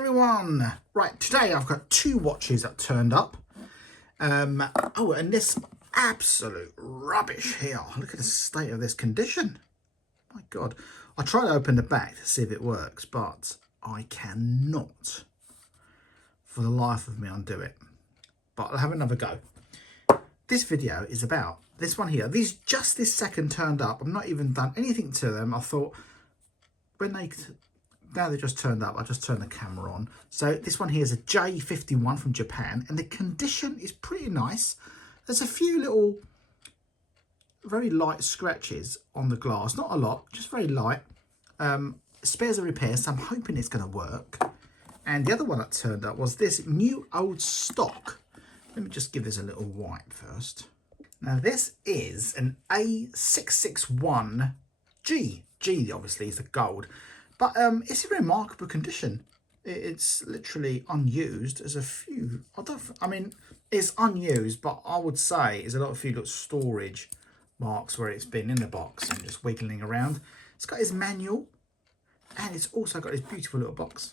everyone. Right, today I've got two watches that turned up. Oh, and this absolute rubbish here. Look at the state of this condition. My God. I tried to open the back to see if it works, but I cannot for the life of me undo it. But I'll have another go. This video is about this one here. These just this second turned up. I've not even done anything to them. I thought now they just turned up, I just turned the camera on. So this one here is a J51 from Japan, and the condition is pretty nice. There's a few little very light scratches on the glass, not a lot, just very light. Spares a repair, so I'm hoping it's going to work. And the other one that turned up was this new old stock. Let me just give this a little wipe first. Now this is an A661G. G obviously is the gold. But it's in remarkable condition. It's literally unused. There's a few. I mean, it's unused, but I would say there's a few little storage marks where it's been in the box and just wiggling around. It's got its manual, and it's also got this beautiful little box.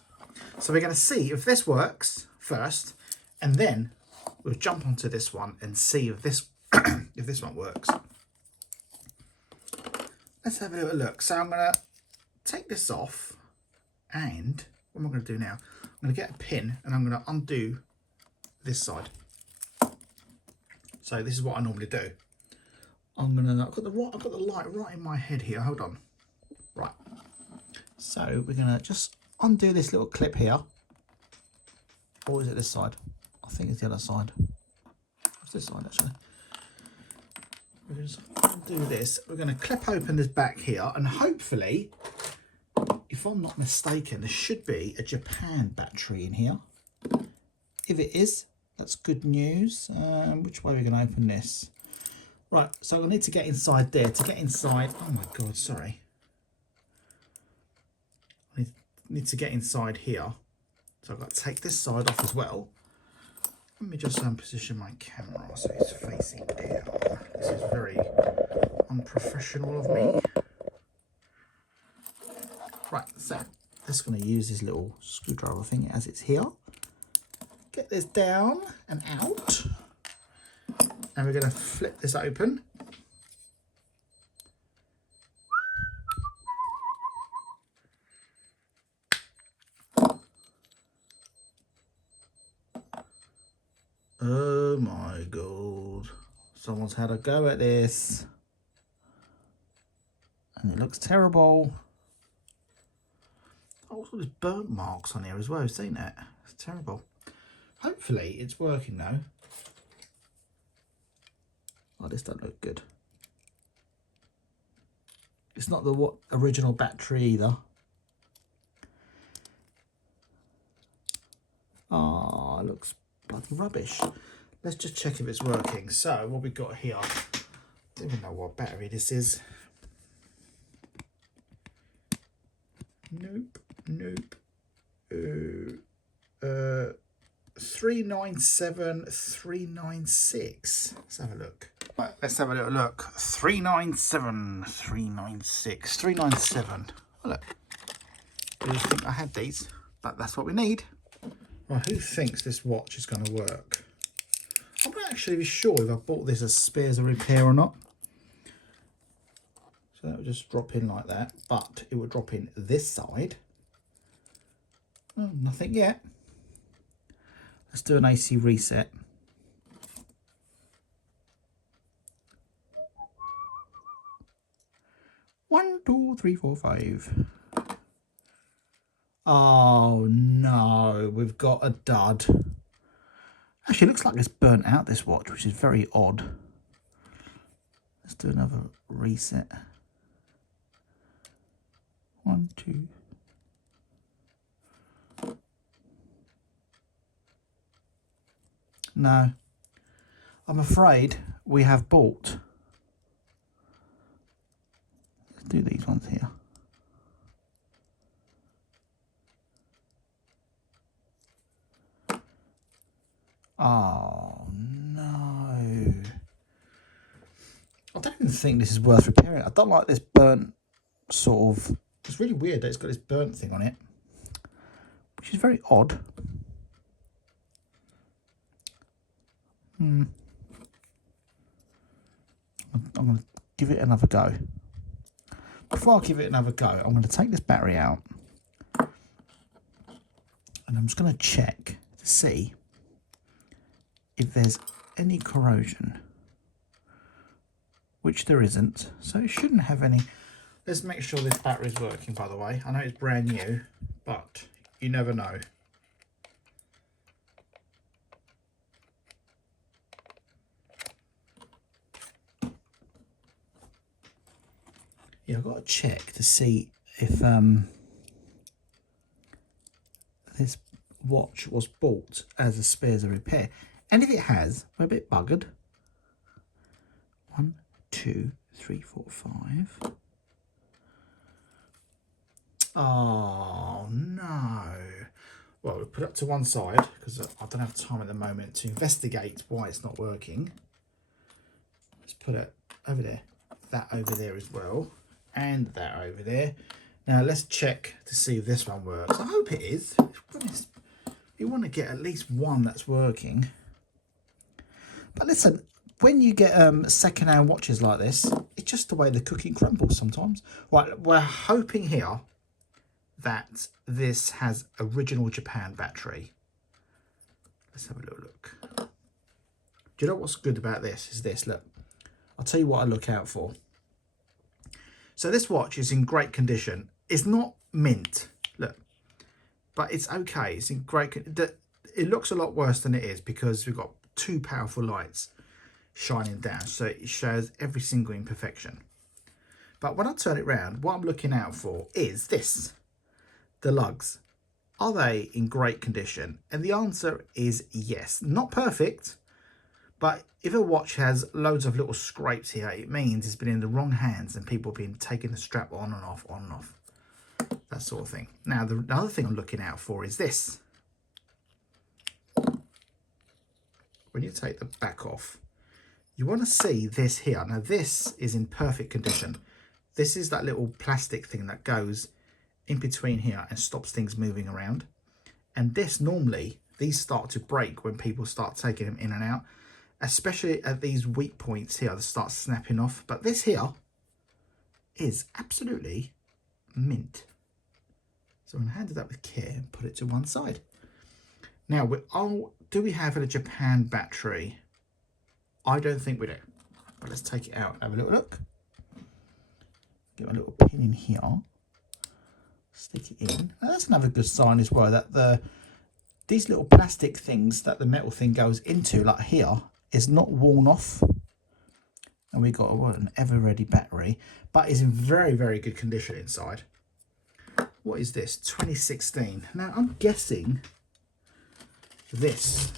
So we're going to see if this works first, and then we'll jump onto this one and see if this if this one works. Let's have a little look. So I'm going to take this off, and what am I going to do now? I'm going to get a pin and I'm going to undo this side. So this is what I normally do. I've got the light right in my head here. Hold on. Right. So we're going to just undo this little clip here. Or is it this side? I think it's the other side. It's this side actually. We're going to undo this. We're going to clip open this back here, and hopefully, if I'm not mistaken, there should be a Japan battery in here. If it is, that's good news. Which way are we going to open this? Right, so I need to get inside there. To get inside, oh my God, sorry. I need to get inside here. So I've got to take this side off as well. Let me just position my camera so it's facing down. This is very unprofessional of me. Right, so just going to use this little screwdriver thing as it's here. Get this down and out. And we're going to flip this open. Oh my God. Someone's had a go at this. And it looks terrible. Oh, all these burnt marks on here as well. You've seen that? It's terrible. Hopefully it's working though. Oh, this doesn't look good. It's not the original battery either. Oh, it looks bloody rubbish. Let's just check if it's working. So what we got here, I don't even know what battery this is. Nope. 397 396. Let's have a look. Right, let's have a little look. 397 396 397. Oh, look, I just think I had these, but that's what we need. Right, who thinks this watch is going to work? I'm not actually sure if I bought this as spares a repair or not. So that would just drop in like that, but it would drop in this side. Oh, nothing yet. Let's do an AC reset. One, two, three, four, five. Oh no, we've got a dud. Actually, it looks like it's burnt out, this watch, which is very odd. Let's do another reset. One, two. No, I'm afraid we have bought. Let's do these ones here. Oh no. I don't even think this is worth repairing. I don't like this burnt sort of. It's really weird that it's got this burnt thing on it. which is very odd. I'm going to give it another go. Before I give it another go, I'm going to take this battery out and I'm just going to check to see if there's any corrosion, which there isn't, so it shouldn't have any. Let's make sure this battery is working, by the way. I know it's brand new, but you never know. Yeah, I've got to check to see if this watch was bought as a spares a repair. And if it has, we're a bit buggered. 1, 2, 3, 4, 5. Oh no. Well, we'll put it to one side because I don't have time at the moment to investigate why it's not working. Let's put it over there, that over there as well, and that over there. Now let's check to see if this one works. I hope it is. You want to get at least one that's working. But listen, when you get second-hand watches like this, it's just the way the cookie crumbles sometimes. Right, we're hoping here that this has original Japan battery. Let's have a little look. Do you know what's good about this? Is this, look. I'll tell you what I look out for. So this watch is in great condition. It's not mint, look, but it's okay. It's in great condition. It looks a lot worse than it is because we've got two powerful lights shining down, so it shows every single imperfection. But when I turn it around, what I'm looking out for is this. The lugs, are they in great condition? And the answer is yes. Not perfect, but if a watch has loads of little scrapes here, it means it's been in the wrong hands and people have been taking the strap on and off, that sort of thing. Now, the other thing I'm looking out for is this. When you take the back off, you want to see this here. Now, this is in perfect condition. This is that little plastic thing that goes in between here and stops things moving around. And this, normally these start to break when people start taking them in and out, especially at these weak points here that start snapping off. But this here is absolutely mint. So I'm going to handle that with care and put it to one side. Now, do we have a Japan battery? I don't think we do, but let's take it out and have a little look. Get my little pin in here. Stick it in. Now that's another good sign as well, that these little plastic things that the metal thing goes into, like here, is not worn off. And we got an ever ready battery, but is in very, very good condition inside. What is this? 2016. Now I'm guessing this,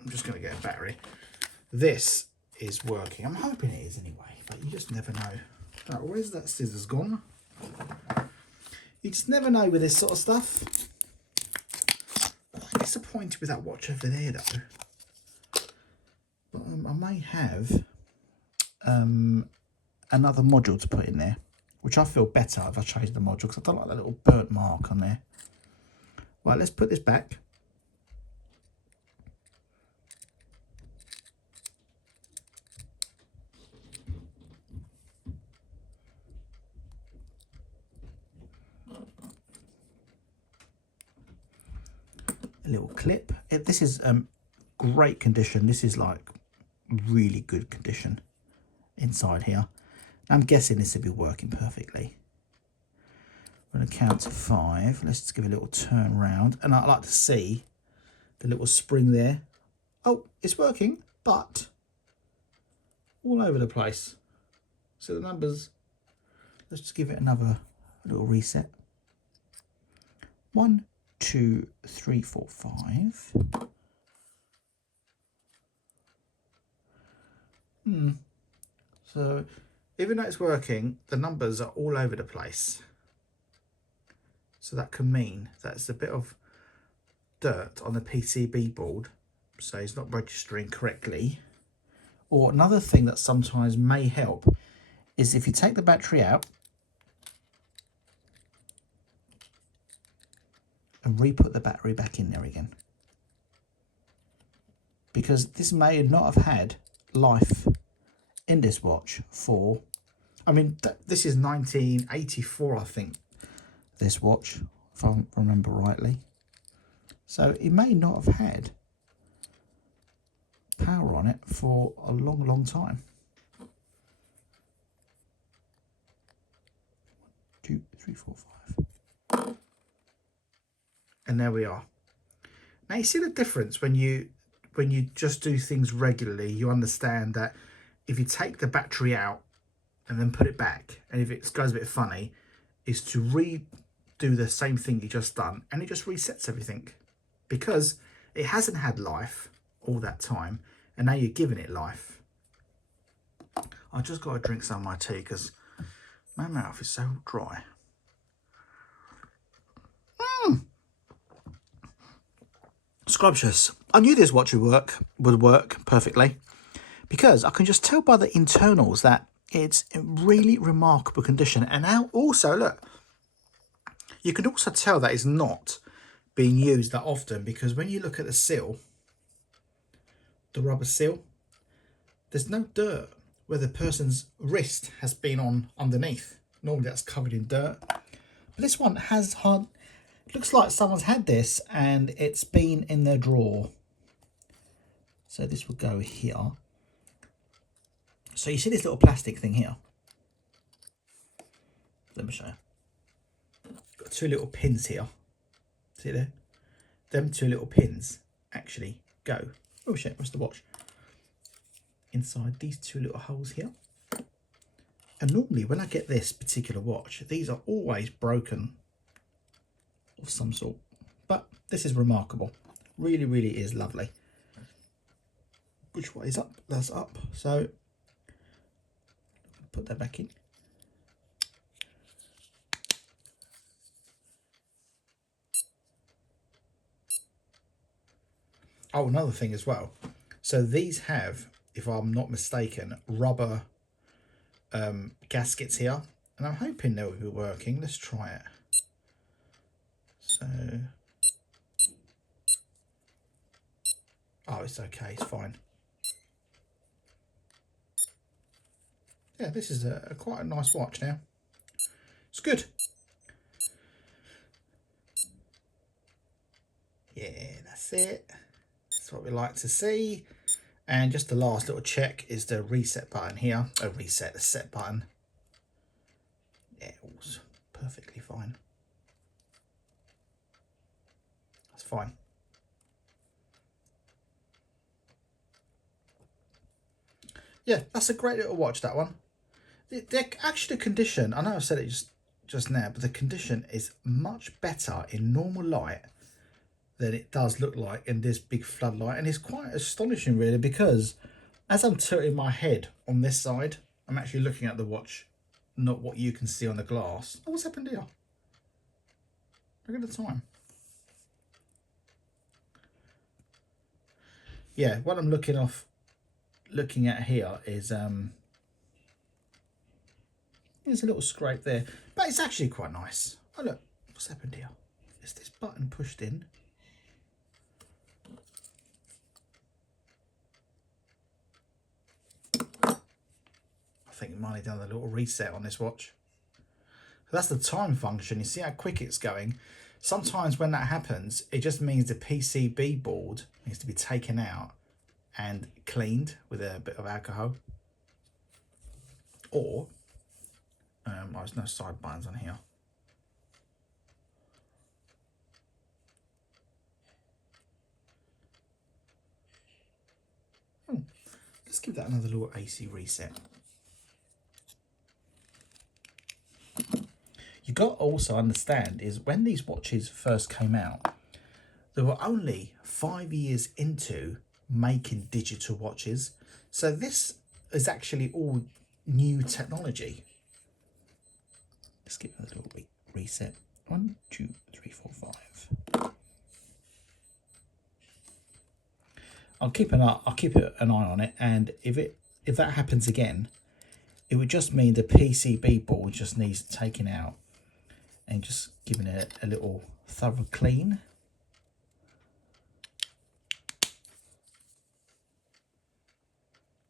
I'm just going to get a battery. This is working. I'm hoping it is anyway, but you just never know. Right, where's that scissors gone? You just never know with this sort of stuff. I'm disappointed with that watch over there though. But I may have another module to put in there, which I feel better if I change the module because I don't like that little burnt mark on there. Right, let's put this back. A little clip. This is great condition. This is like really good condition inside here. I'm guessing this will be working perfectly. I'm going to count to 5. Let's just give it a little turn round, and I'd like to see the little spring there. Oh, it's working, but all over the place. So the numbers, let's just give it another little reset. 1, 2, 3, 4, 5. So even though it's working, the numbers are all over the place. So that can mean that's a bit of dirt on the PCB board, so it's not registering correctly. Or another thing that sometimes may help is if you take the battery out and re-put the battery back in there again. Because this may not have had life in this watch for, I mean, this is 1984, I think, this watch, if I remember rightly. So it may not have had power on it for a long, long time. 1, 2, 3, 4, 5. And there we are. Now you see the difference when you just do things regularly. You understand that if you take the battery out and then put it back, and if it goes a bit funny, is to redo the same thing you just done, and it just resets everything, because it hasn't had life all that time, and now you're giving it life. I just got to drink some of my tea because my mouth is so dry. Scrumptious. I knew this watch would work perfectly, because I can just tell by the internals that it's in really remarkable condition. And now also, look, you can also tell that it's not being used that often, because when you look at the seal, the rubber seal, there's no dirt where the person's wrist has been on underneath. Normally that's covered in dirt, but this one has hard. Looks like someone's had this and it's been in their drawer. So this will go here. So you see this little plastic thing here? Let me show you. Got two little pins here. See there? Them two little pins actually go. Oh shit, where's the watch? Inside these two little holes here. And normally when I get this particular watch, these are always broken of some sort. But this is remarkable. Really, really is lovely. Which way is up? That's up. So put that back in. Oh, another thing as well. So these have, if I'm not mistaken, rubber gaskets here. And I'm hoping they'll be working. Let's try it. So, oh, it's okay, it's fine. Yeah, this is quite a nice watch now. It's good. Yeah, that's it. That's what we like to see. And just the last little check is the reset button here. Oh, reset, the set button. Yeah, all's perfectly fine. That's fine. Yeah, that's a great little watch, that one. The actual condition, I know I said it just now, but the condition is much better in normal light than it does look like in this big floodlight. And it's quite astonishing, really, because as I'm tilting my head on this side, I'm actually looking at the watch, not what you can see on the glass. Oh, what's happened here? Look at the time. Yeah, what I'm looking at here is there's a little scrape there, but it's actually quite nice. Oh look, what's happened here? Is this button pushed in? I think it might have done a little reset on this watch. So that's the time function. You see how quick it's going? Sometimes when that happens, it just means the PCB board needs to be taken out and cleaned with a bit of alcohol. Or, there's no side buttons on here. Oh, let's give that another little AC reset. You got to also understand is when these watches first came out, they were only 5 years into making digital watches. So this is actually all new technology. Let's give it a little reset. 1, 2, 3, 4, 5. I'll keep an eye on it, and if that happens again, it would just mean the PCB board just needs taking out and just giving it a little thorough clean.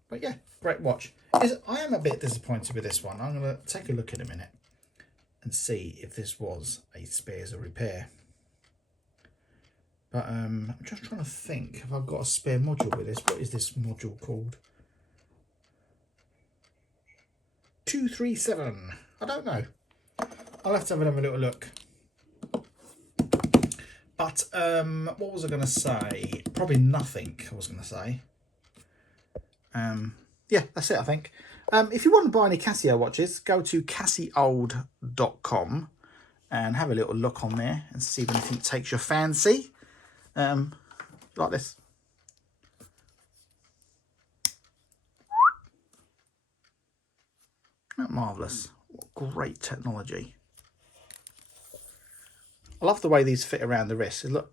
But yeah, great watch. I am a bit disappointed with this one. I'm going to take a look in a minute and see if this was a spares or repair. But I'm just trying to think if I've got a spare module with this. What is this module called? 237. I don't know. I'll have to have another little look. But what was I going to say? Probably nothing I was going to say. Yeah, that's it, I think. If you want to buy any Casio watches, go to casiold.com and have a little look on there and see if anything takes your fancy. Like this. Isn't that marvellous? What great technology. I love the way these fit around the wrist. Look,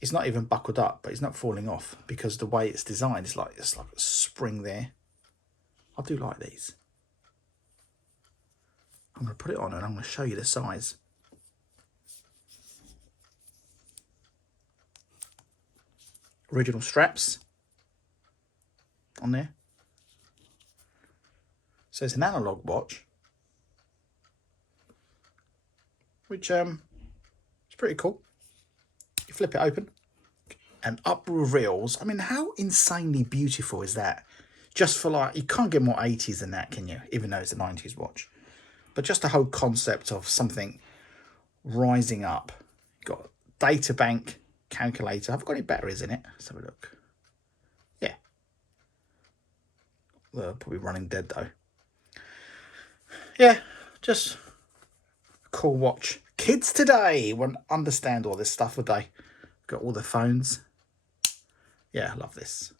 it's not even buckled up, but it's not falling off because the way it's designed, it's like a spring there. I do like these. I'm going to put it on and I'm going to show you the size. Original straps on there. So it's an analog watch, which is pretty cool. You flip it open and up reveals. I mean, how insanely beautiful is that? Just for like, you can't get more 80s than that, can you? Even though it's a 90s watch. But just the whole concept of something rising up. You've got data bank calculator. I've got any batteries in it. Let's have a look. Yeah. Well, probably running dead though. Yeah, just a cool watch. Kids today won't understand all this stuff, would they? Got all the phones. Yeah, I love this.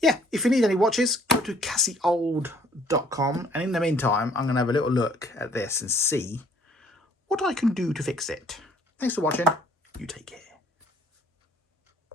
Yeah, if you need any watches, go to casiold.com. And in the meantime, I'm going to have a little look at this and see what I can do to fix it. Thanks for watching. You take care.